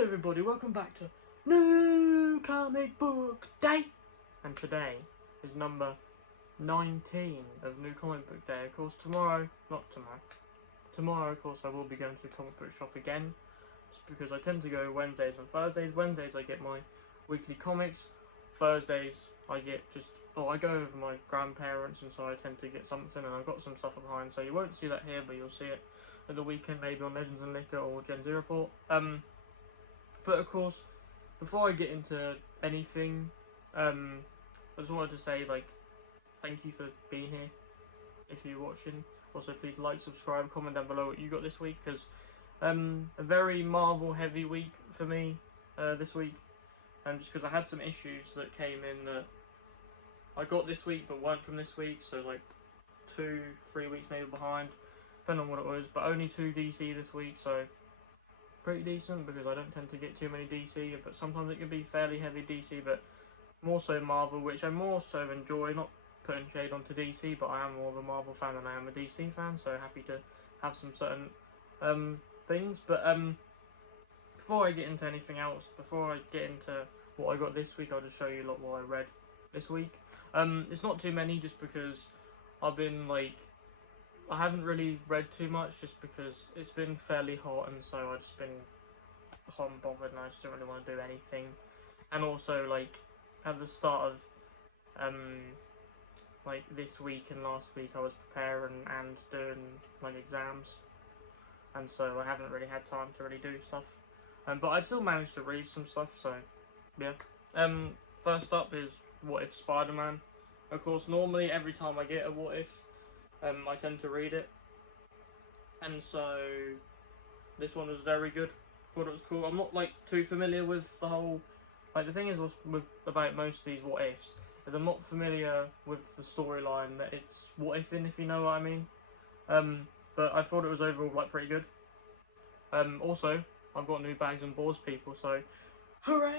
Hello everybody, welcome back to New Comic Book Day! And today is number 19 of New Comic Book Day. Of course tomorrow, of course I will be going to the comic book shop again, just because I tend to go Wednesdays and Thursdays. Wednesdays I get my weekly comics, Thursdays I go over my grandparents, and so I tend to get something, and I've got some stuff behind, so you won't see that here, but you'll see it at the weekend, maybe on Legends and Liquor or Gen Z Report. But of course, before I get into anything, I just wanted to say, thank you for being here, if you're watching. Also, please like, subscribe, comment down below what you got this week, because a very Marvel heavy week for me this week, just because I had some issues that came in that I got this week but weren't from this week, so 2-3 weeks maybe behind, depending on what it was, but only 2 DC this week, so pretty decent, because I don't tend to get too many DC, but sometimes it can be fairly heavy DC, but more so Marvel, which I more so enjoy. Not putting shade onto DC, but I am more of a Marvel fan than I am a DC fan, so happy to have some certain things. But before I get into anything else, before I get into what I got this week, I'll just show you what I read this week. It's not too many, just because I've been I haven't really read too much, just because it's been fairly hot, and so I've just been hot and bothered, and I just don't really want to do anything. And also, at the start of this week and last week, I was preparing and doing exams, and so I haven't really had time to really do stuff. But I still managed to read some stuff, so yeah. First up is What If Spider-Man. Of course, normally every time I get a What If, I tend to read it, and so this one was very good. Thought it was cool. I'm not too familiar with the whole, the thing is about most of these What Ifs is I'm not familiar with the storyline that it's what if in, if you know what I mean. But I thought it was overall pretty good. Also, I've got new bags and boards, people, so hooray!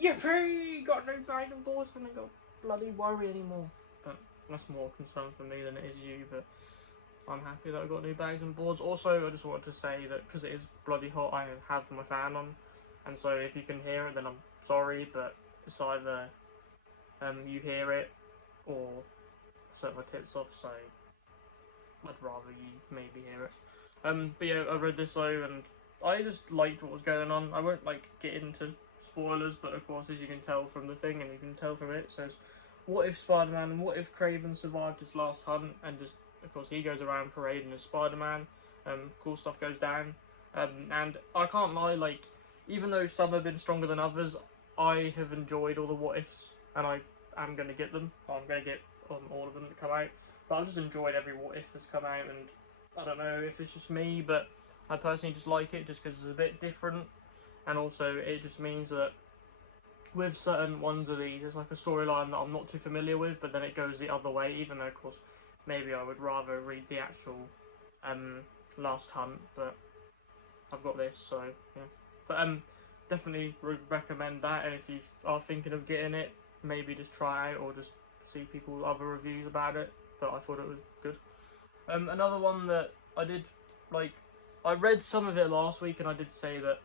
Yippee! Got new bags and boards, and I don't bloody worry anymore. But that's more concern for me than it is you, but I'm happy that I got new bags and boards. Also, I just wanted to say that because it is bloody hot, I have my fan on, and so if you can hear it, then I'm sorry, but it's either you hear it or I set my tits off, so I'd rather you maybe hear it. But yeah, I read this though, and I just liked what was going on. I won't get into spoilers, but of course, as you can tell from the thing, and you can tell from it, it says, what if Spider-Man, and what if Kraven survived his last hunt, and just, of course, he goes around parading as Spider-Man, cool stuff goes down, and I can't lie, even though some have been stronger than others, I have enjoyed all the what ifs, and I am going to get them. I'm going to get all of them that come out, but I've just enjoyed every what if that's come out, and I don't know if it's just me, but I personally just like it, just because it's a bit different, and also it just means that with certain ones of these, it's a storyline that I'm not too familiar with, but then it goes the other way, even though, of course, maybe I would rather read the actual last hunt, but I've got this, so yeah. But definitely recommend that, and if you are thinking of getting it, maybe just try it, or just see other reviews about it, but I thought it was good. Another one that I did, I read some of it last week, and I did say that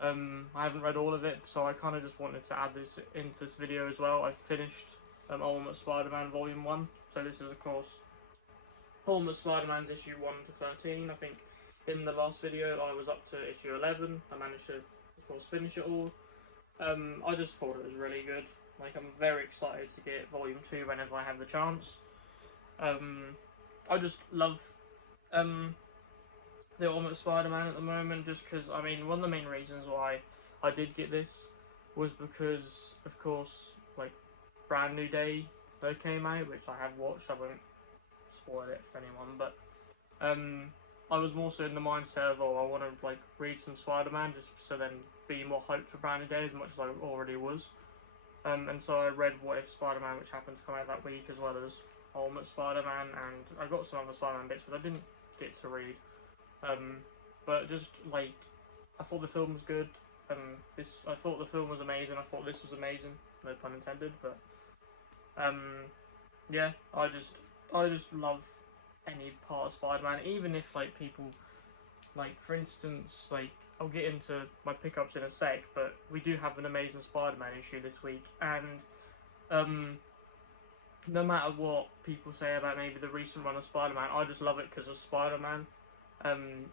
I haven't read all of it, so I kind of just wanted to add this into this video as well. I finished Ultimate Spider-Man Volume 1, so this is, of course, Ultimate Spider-Man's issue 1 to 13. I think in the last video I was up to issue 11. I managed to, of course, finish it all. I just thought it was really good. I'm very excited to get Volume 2 whenever I have the chance. I just love the Ultimate Spider-Man at the moment, just because, one of the main reasons why I did get this was because, of course, Brand New Day that came out, which I have watched. I won't spoil it for anyone, but I was more so in the mindset of, I want to read some Spider-Man, just so then be more hyped for Brand New Day, as much as I already was. And so I read What If Spider-Man, which happened to come out that week, as well as Ultimate Spider-Man, and I got some other Spider-Man bits, but I didn't get to read. But just I thought the film was good, and I thought the film was amazing. I thought this was amazing, no pun intended. But yeah, I just love any part of Spider-Man, even if people for instance I'll get into my pickups in a sec, but we do have an Amazing Spider-Man issue this week, and no matter what people say about maybe the recent run of Spider-Man, I just love it because of Spider-Man.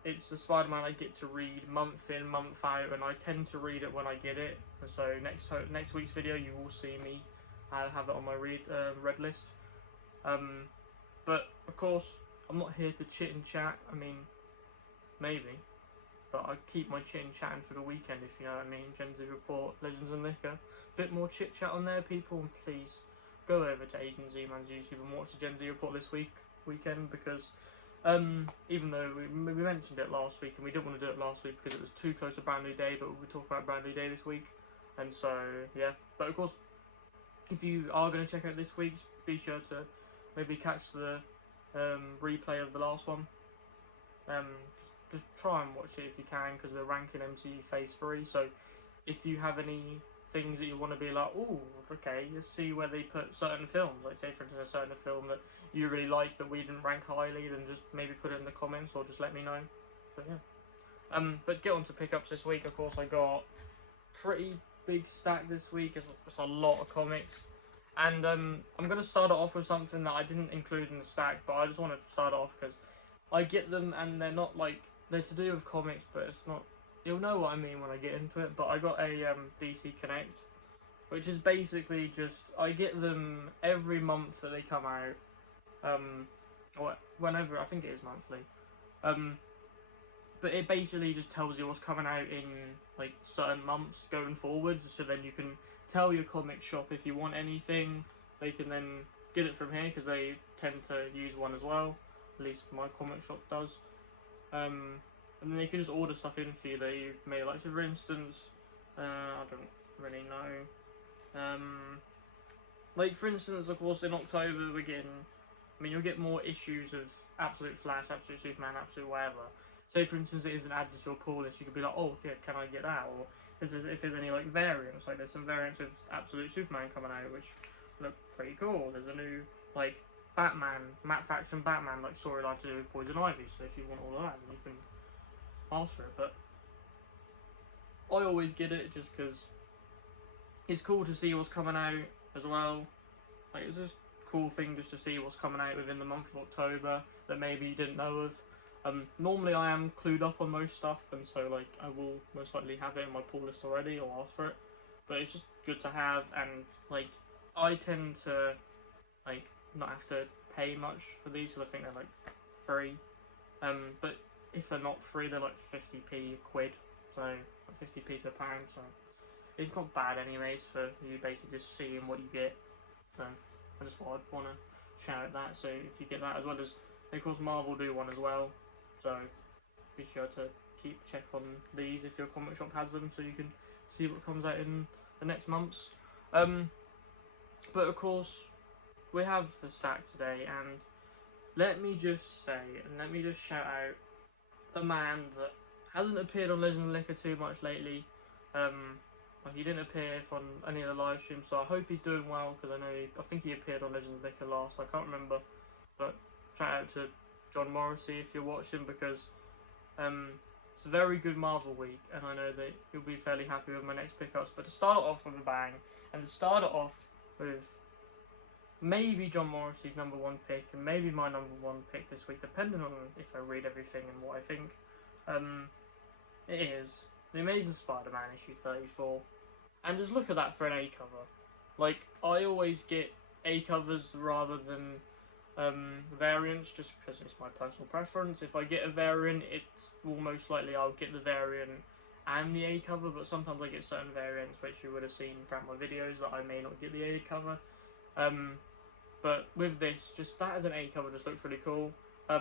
It's the Spider-Man I get to read month in, month out, and I tend to read it when I get it. And so next week's video, you will see me have it on my read list. But of course, I'm not here to chit and chat. I mean, maybe, but I keep my chit and chatting for the weekend, if you know what I mean. Gen Z Report, Legends and Liquor, bit more chit chat on there, people, and please go over to Asian Z-Man's YouTube and watch the Gen Z Report this weekend, because even though we mentioned it last week and we didn't want to do it last week because it was too close to Brand New Day, but we'll talk about Brand New Day this week, and so yeah. But of course, if you are going to check out this week's, be sure to maybe catch the replay of the last one. Just try and watch it if you can, because we're ranking MCU Phase 3, so if you have any things that you want to be like, oh, okay, let's see where they put certain films, like say for instance a certain film that you really like that we didn't rank highly, then just maybe put it in the comments or just let me know. But yeah, but get on to pickups this week. Of course, I got pretty big stack this week. It's a lot of comics, and I'm gonna start it off with something that I didn't include in the stack, but I just want to start off because I get them and they're not like, they're to do with comics, but it's not. You'll know what I mean when I get into it, but I got a DC Connect, which is basically just, I get them every month that they come out, or whenever, I think it is monthly, but it basically just tells you what's coming out in like certain months going forward, so then you can tell your comic shop if you want anything, they can then get it from here, because they tend to use one as well, at least my comic shop does. And then they can just order stuff in for you that you may like. So for instance, I don't really know. Like for instance, of course, in October we're getting, I mean, you'll get more issues of Absolute Flash, Absolute Superman, Absolute whatever. Say for instance it isn't added to your pull list, you could be like, oh, yeah, can I get that? Or if there's any like variants, like there's some variants of Absolute Superman coming out which look pretty cool. There's a new like Batman, Matt Fraction Batman like storyline to do with Poison Ivy. So if you want all of that, you can ask for it. But I always get it just because it's cool to see what's coming out as well. Like it's just a cool thing just to see what's coming out within the month of October that maybe you didn't know of. Normally I am clued up on most stuff, and so like I will most likely have it in my pull list already or ask for it. But it's just good to have, and like I tend to like not have to pay much for these, so I think they're like free. But if they're not free, they're like 50p quid, so like 50p to a pound, so it's not bad anyways for you basically just seeing what you get. So I just thought I'd want to shout out that, so if you get that, as well as, of course, Marvel do one as well, so be sure to keep check on these if your comic shop has them, so you can see what comes out in the next months. But of course, we have the stack today, and let me just say, and let me just shout out a man that hasn't appeared on Legends and Liquor too much lately. Like he didn't appear on any of the live streams, so I hope he's doing well, because I think he appeared on Legends and Liquor last, I can't remember. But shout out to John Morrissey if you're watching, because it's a very good Marvel week, and I know that you'll be fairly happy with my next pickups. But to start it off with a bang, and to start it off with maybe John Morrissey's #1 pick, and maybe my #1 pick this week, depending on if I read everything and what I think. It is The Amazing Spider-Man issue 34. And just look at that for an A cover. Like, I always get A covers rather than variants, just because it's my personal preference. If I get a variant, it's will most likely I'll get the variant and the A cover, but sometimes I get certain variants which you would have seen throughout my videos that I may not get the A cover. But with this, just that as an A cover just looks really cool. I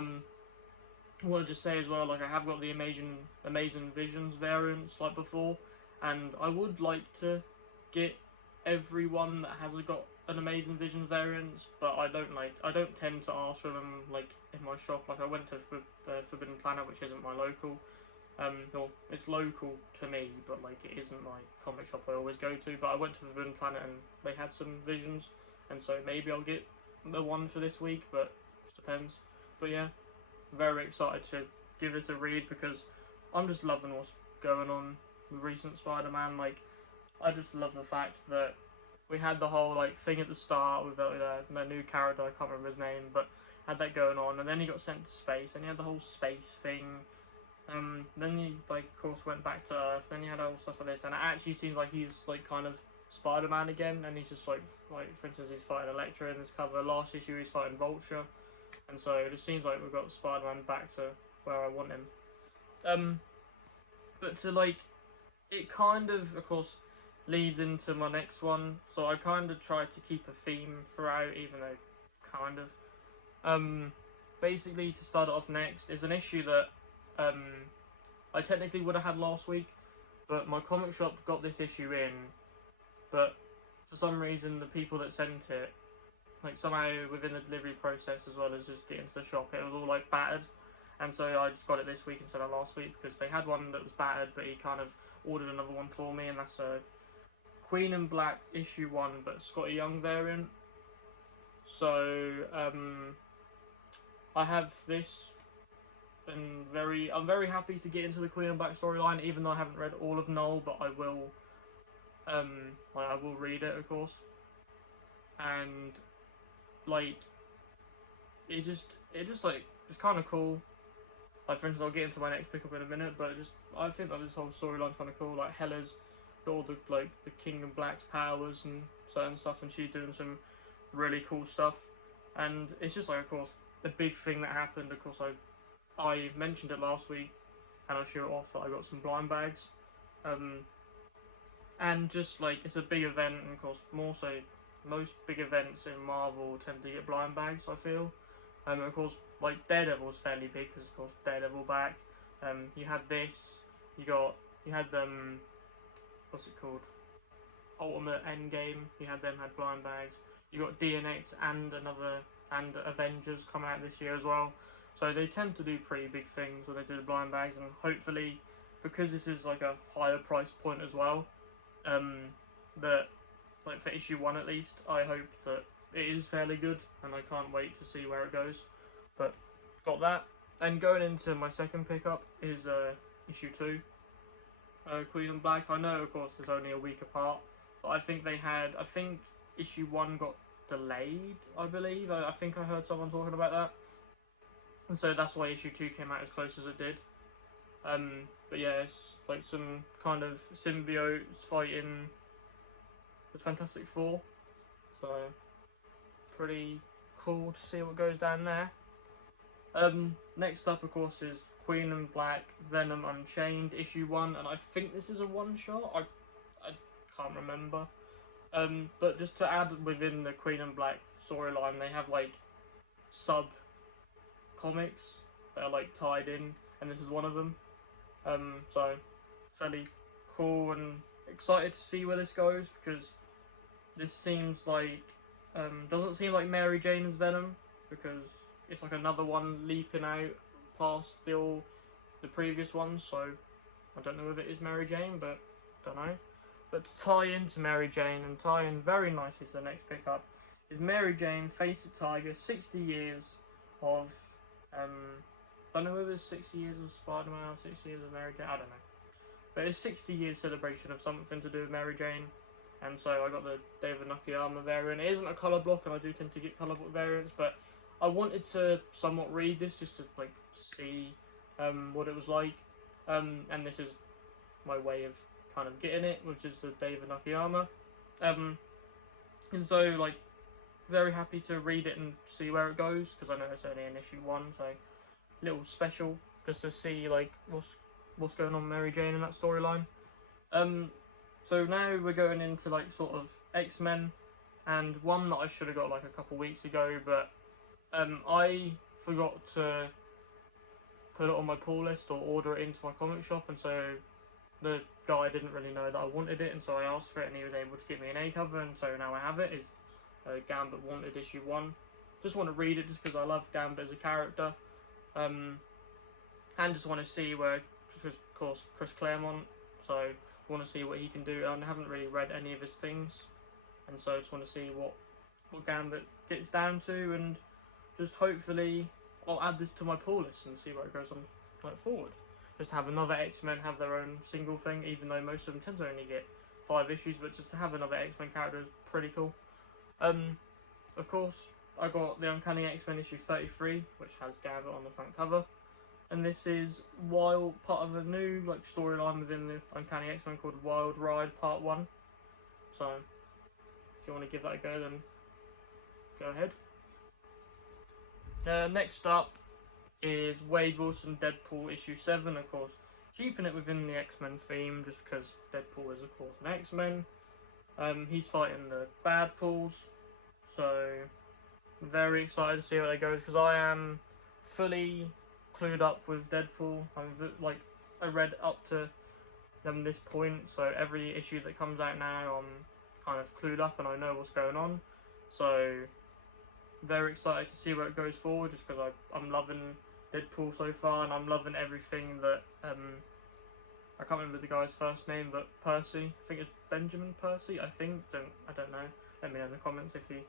want to just say as well, like I have got the Amazing Visions variants like before, and I would like to get everyone that has got an Amazing Visions variants, but I don't tend to ask for them like in my shop. Like I went to Forbidden Planet, which isn't my local. Well, it's local to me, but like it isn't my comic shop I always go to. But I went to Forbidden Planet and they had some Visions, and so maybe I'll get the one for this week, but it just depends. But yeah, very excited to give this a read, because I'm just loving what's going on with recent Spider-Man. Like, I just love the fact that we had the whole like thing at the start with the new character, I can't remember his name, but had that going on, and then he got sent to space, and he had the whole space thing. Then he like of course went back to Earth. Then he had all stuff like this, and it actually seems like he's like kind of Spider-Man again, and he's just like for instance he's fighting Elektra in this cover. Last issue he's fighting Vulture, and so it just seems like we've got Spider-Man back to where I want him. But to like, it kind of course leads into my next one, so I kind of tried to keep a theme throughout, even though kind of. Basically, to start it off next is an issue that I technically would have had last week, but my comic shop got this issue in, but for some reason the people that sent it, like somehow within the delivery process as well as just getting to the shop, it was all like battered, and so I just got it this week instead of last week because they had one that was battered, but he kind of ordered another one for me, and that's a Queen in Black issue 1, but Scotty Young variant. So I have this, and I'm very happy to get into the Queen in Black storyline, even though I haven't read all of Null, but I will read it, of course. And like it just like it's kind of cool. Like for instance, I'll get into my next pickup in a minute, but I think that this whole storyline's kind of cool. Like Hela's got all the the King in Black's powers and certain stuff, and she's doing some really cool stuff. And it's just like, of course, the big thing that happened. Of course, I mentioned it last week, and I'll show it off that I got some blind bags. And just like it's a big event, and of course, more so, most big events in Marvel tend to get blind bags, I feel. Of course, like Daredevil's fairly big because of course Daredevil back. You had this. You had what's it called? Ultimate Endgame. You had blind bags. You got DNX and Avengers come out this year as well. So they tend to do pretty big things when they do the blind bags, and hopefully, because this is like a higher price point as well, that like for issue 1 at least, I hope that it is fairly good, and I can't wait to see where it goes. But got that, and going into my second pickup is issue 2, Queen in Black. I know of course it's only a week apart, but I think issue 1 got delayed, I believe. I think I heard someone talking about that, and so that's why issue 2 came out as close as it did. But yeah, it's like some kind of symbiotes fighting the Fantastic Four, so pretty cool to see what goes down there. Next up, of course, is Queen in Black Venom Unchained issue 1, and I think this is a one-shot. I can't remember. But just to add within the Queen in Black storyline, they have like sub comics that are like tied in, and this is one of them. So fairly cool and excited to see where this goes, because this seems like doesn't seem like Mary Jane's Venom, because it's like another one leaping out past the previous ones. So I don't know if it is Mary Jane, but don't know. But to tie into Mary Jane and tie in very nicely to the next pickup is Mary Jane Face the Tiger, 60 years of don't know whether it's 60 years of Spider-Man or 60 years of Mary Jane, I don't know. But it's 60 years celebration of something to do with Mary Jane. And so I got the David Nakayama variant. It isn't a colour block, and I do tend to get colour block variants, but I wanted to somewhat read this just to like see what it was like. And this is my way of kind of getting it, which is the David Nakayama. And so like very happy to read it and see where it goes, because I know it's only in issue 1, so little special just to see like what's going on with Mary Jane in that storyline. So now we're going into like sort of X-Men, and one that I should have got like a couple weeks ago, but I forgot to put it on my pull list or order it into my comic shop, and so the guy didn't really know that I wanted it, and so I asked for it, and he was able to give me an A cover, and so now I have it. It's Gambit Wanted issue 1. Just want to read it just because I love Gambit as a character, and just want to see where, of course, Chris Claremont, so I want to see what he can do. I haven't really read any of his things, and so I just want to see what Gambit gets down to, and just hopefully I'll add this to my pull list and see where it goes on forward. just to have another X-Men have their own single thing, even though most of them tend to only get 5 issues, but just to have another X-Men character is pretty cool. Of course, I got the Uncanny X-Men issue 33, which has Gambit on the front cover. And this is part of a new storyline within the Uncanny X-Men called Wild Ride Part 1. So, if you want to give that a go, then go ahead. Next up is Wade Wilson Deadpool issue 7, of course, keeping it within the X-Men theme, just because Deadpool is, of course, an X-Men. He's fighting the Bad Pools, so very excited to see how that goes, because I am fully clued up with Deadpool. I read up to this point, so every issue that comes out now, I'm kind of clued up and I know what's going on. So very excited to see where it goes forward, just because I'm loving Deadpool so far, and I'm loving everything that I can't remember the guy's first name, but Percy. I think it's Benjamin Percy. I don't know. Let me know in the comments if you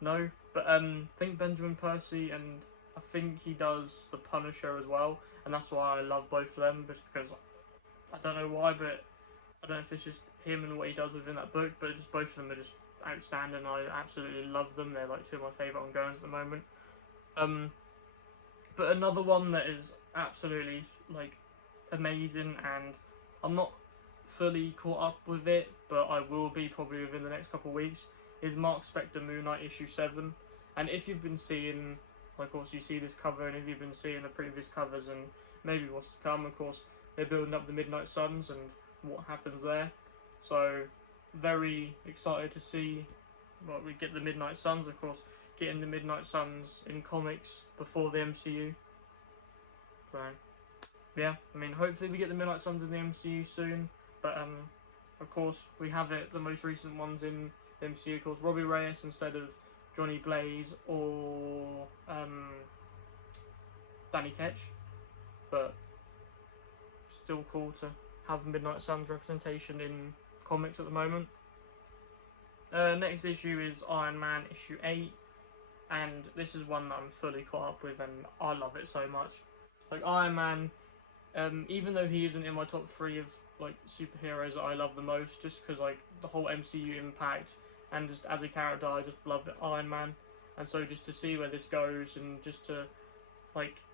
know. But I think Benjamin Percy, and I think he does the Punisher as well, and that's why I love both of them. Just because I don't know why, but I don't know if it's just him and what he does within that book, but just both of them are just outstanding. I absolutely love them. They're like 2 of my favourite ongoings at the moment. But another one that is absolutely amazing, and I'm not fully caught up with it, but I will be probably within the next couple of weeks, is Mark Spector Moon Knight issue 7. And if you've been seeing, of course you see this cover, and if you've been seeing the previous covers and maybe what's to come, of course they're building up the Midnight Suns and what happens there. So very excited to see what we get the Midnight Suns, of course, getting the Midnight Suns in comics before the MCU. So yeah, I mean, hopefully we get the Midnight Suns in the MCU soon, but of course we have the most recent ones in the MCU, of course, Robbie Reyes instead of Johnny Blaze or Danny Ketch, but still cool to have Midnight Suns representation in comics at the moment. Next issue is Iron Man issue 8, and this is one that I'm fully caught up with, and I love it so much. Iron Man, even though he isn't in my top 3 of superheroes that I love the most, just because the whole MCU impact, and just as a character I just love Iron Man, and so just to see where this goes, and just to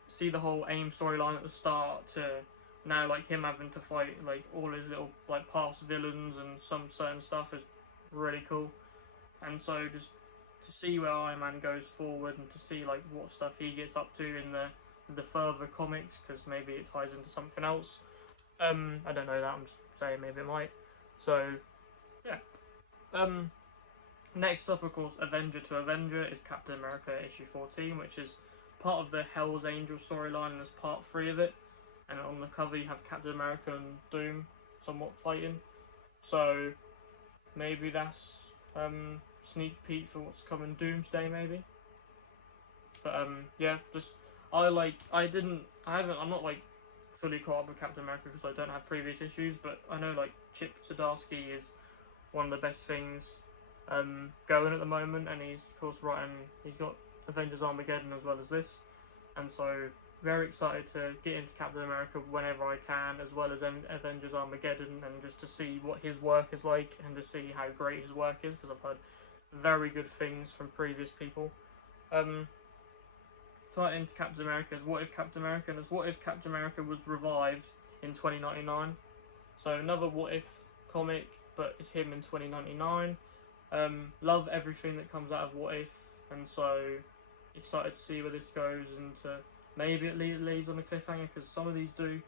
see the whole AIM storyline at the start, to now him having to fight all his little past villains and some certain stuff is really cool. And so just to see where Iron Man goes forward, and to see what stuff he gets up to in the further comics, because maybe it ties into something else. I don't know that, I'm just saying maybe it might. So yeah. Next up, of course, Avenger to Avenger is Captain America issue 14, which is part of the Hell's Angel storyline, and is part 3 of it. And on the cover you have Captain America and Doom somewhat fighting. So maybe that's sneak peek for what's coming Doomsday maybe. But yeah, just I'm not fully caught up with Captain America because I don't have previous issues, but I know Chip Zdarsky is one of the best things going at the moment, and he's of course he's got Avengers Armageddon as well as this, and so very excited to get into Captain America whenever I can, as well as Avengers Armageddon, and just to see what his work is like, and to see how great his work is, because I've heard very good things from previous people. Tied into Captain America is What If Captain America, and it's What If Captain America was revived in 2099. So another What If comic, but it's him in 2099. Love everything that comes out of What If, and so excited to see where this goes, and to maybe it leaves on a cliffhanger, because some of these do,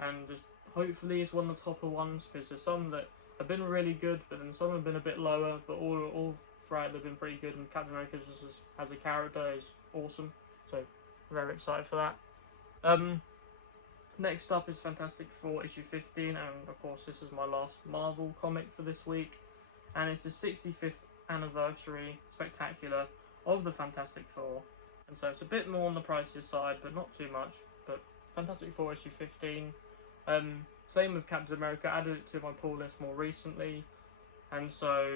and just hopefully it's one of the topper ones, because there's some that have been really good, but then some have been a bit lower, but all throughout they've been pretty good, and Captain America just as a character is awesome, so very excited for that. Next up is Fantastic Four issue 15, and of course this is my last Marvel comic for this week, and it's the 65th anniversary spectacular of the Fantastic Four. And so it's a bit more on the pricier side, but not too much. But Fantastic Four issue 15. Same with Captain America, added it to my pull list more recently. And so,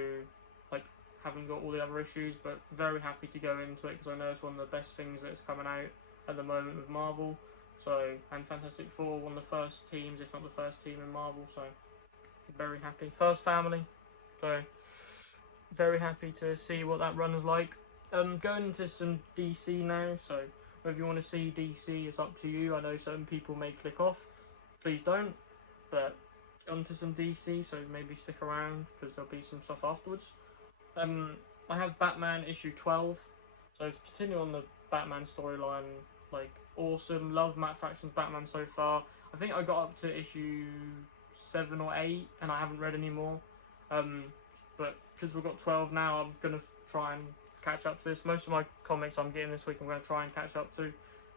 haven't got all the other issues, but very happy to go into it, because I know it's one of the best things that's coming out at the moment with Marvel. So, and Fantastic Four, one of the first teams, if not the first team in Marvel, so very happy. First family, so very happy to see what that run is like. Going into some DC now, so whether you want to see DC, it's up to you. I know certain people may click off, please don't, but onto some DC, so maybe stick around, because there'll be some stuff afterwards. I have Batman issue 12, so to continue on the Batman storyline, like, awesome, love Matt Fraction's Batman so far. I think I got up to issue 7 or 8, and I haven't read any more, but because we've got 12 now, I'm going to try and catch up to this. Most of my comics I'm getting this week I'm going to try and catch up to,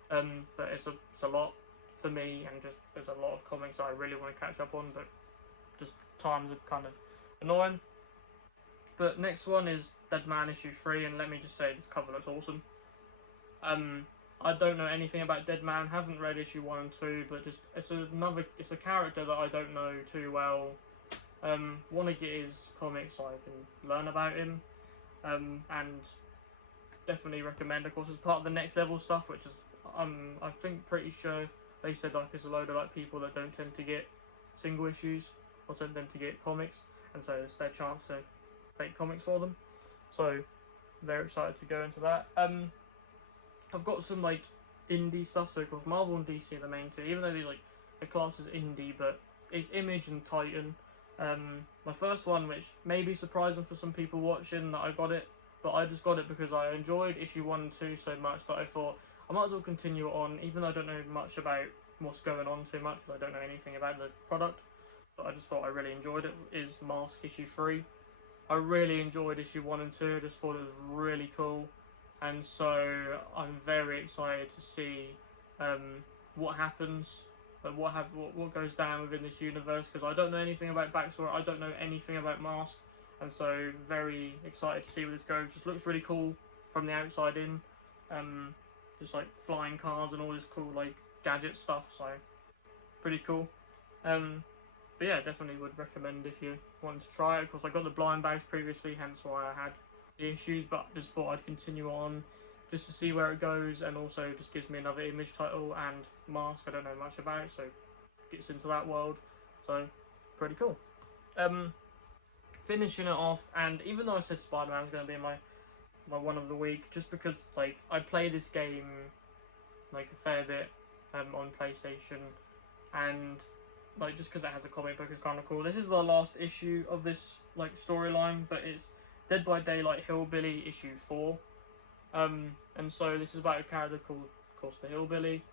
but it's a lot for me, and just there's a lot of comics I really want to catch up on, but just times are kind of annoying. But next one is Deadman issue 3, and let me just say this cover looks awesome. I don't know anything about Deadman, haven't read issue 1 and 2, but just it's a character that I don't know too well. Want to get his comics so I can learn about him, and definitely recommend. Of course, as part of the Next Level stuff, which is I think pretty sure they said like it's a load of like people that don't tend to get single issues or don't tend to get comics, and so it's their chance to make comics for them. So very excited to go into that. I've got some like indie stuff, so of course Marvel and DC are the main two, even though they're like the class is indie, but it's Image and Titan. My first one, which may be surprising for some people watching that I got it, but I just got it because I enjoyed issue 1 and 2 so much that I thought I might as well continue on, even though I don't know much about what's going on too much, because I don't know anything about the product, but I just thought I really enjoyed it, is Mask issue 3. I really enjoyed issue 1 and 2, I just thought it was really cool, and so I'm very excited to see what happens, what goes down within this universe, because I don't know anything about backstory, I don't know anything about Mask, and so very excited to see where this goes. Just looks really cool from the outside in, just like flying cars and all this cool like gadget stuff, so pretty cool. But yeah, definitely would recommend if you wanted to try it. Of course, I got the blind bags previously, hence why I had the issues, but I just thought I'd continue on just to see where it goes, and also just gives me another Image title, and Mask I don't know much about, so gets into that world, so pretty cool. Finishing it off, and even though I said Spider-Man's going to be my one of the week, just because like I play this game like a fair bit on PlayStation, and like just because it has a comic book is kind of cool. This is the last issue of this like storyline, but it's Dead by Daylight Hillbilly issue 4, and so this is about a character called, of course, the Hillbilly,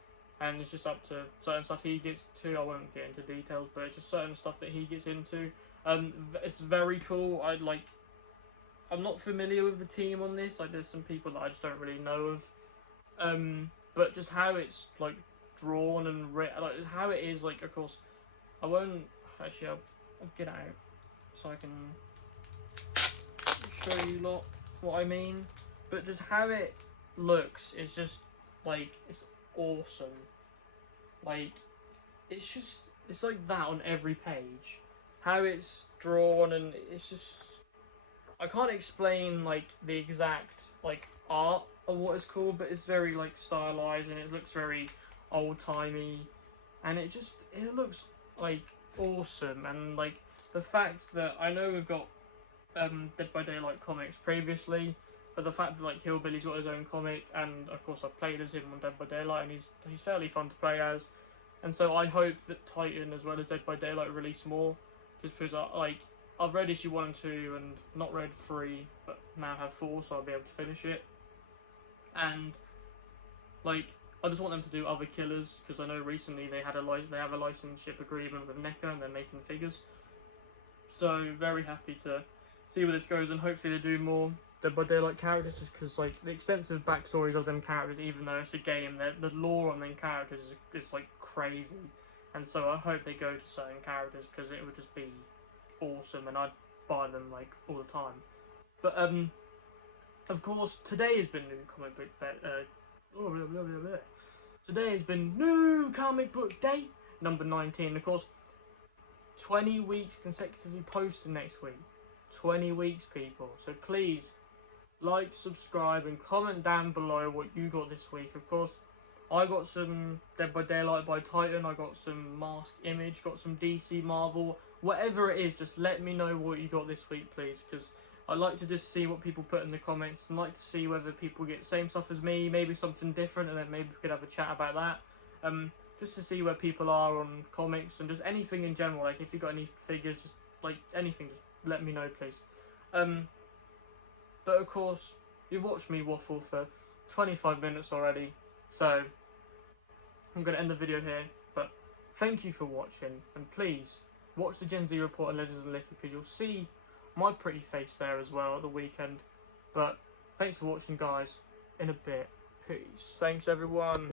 and it's just up to certain stuff he gets to. I won't get into details, but it's just certain stuff that he gets into. It's very cool. I'm not familiar with the team on this. Like, there's some people that I just don't really know of. But just how it's like drawn and like how it is. Like, of course, I won't actually. I'll get it out so I can show you lot what I mean. But just how it looks is just like it's awesome. Like, it's like that on every page. How it's drawn, and it's just, I can't explain like the exact like art of what it's called, but it's very like stylized, and it looks very old-timey, and it looks like awesome. And like the fact that I know we've got Dead by Daylight comics previously, but the fact that like Hillbilly's got his own comic, and of course I've played as him on Dead by Daylight, and he's fairly fun to play as, and so I hope that Titan as well as Dead by Daylight release more. Just because I've read issue 1 and 2 and not read 3, but now have 4, so I'll be able to finish it. And like I just want them to do other killers, because I know recently they have a licenseship agreement with NECA, and they're making figures. So very happy to see where this goes, and hopefully they do more Dead by Daylight characters, just because like the extensive backstories of them characters, even though it's a game, the lore on them characters is like crazy. And so I hope they go to certain characters, because it would just be awesome, and I'd buy them like all the time. But of course, today has been new comic book Today has been new comic book day number 19. Of course, 20 weeks consecutively posted next week. 20 weeks, people. So please like, subscribe, and comment down below what you got this week. Of course, I got some Dead by Daylight by Titan, I got some Mask Image, got some DC Marvel, whatever it is, just let me know what you got this week, please, because I like to just see what people put in the comments, and like to see whether people get the same stuff as me, maybe something different, and then maybe we could have a chat about that. Just to see where people are on comics, and just anything in general, like if you got any figures, just like anything, just let me know, please. But of course, you've watched me waffle for 25 minutes already, so I'm going to end the video here, but thank you for watching, and please watch the Gen Z Report and Legends of Liquor, because you'll see my pretty face there as well at the weekend. But thanks for watching, guys. In a bit. Peace. Thanks, everyone.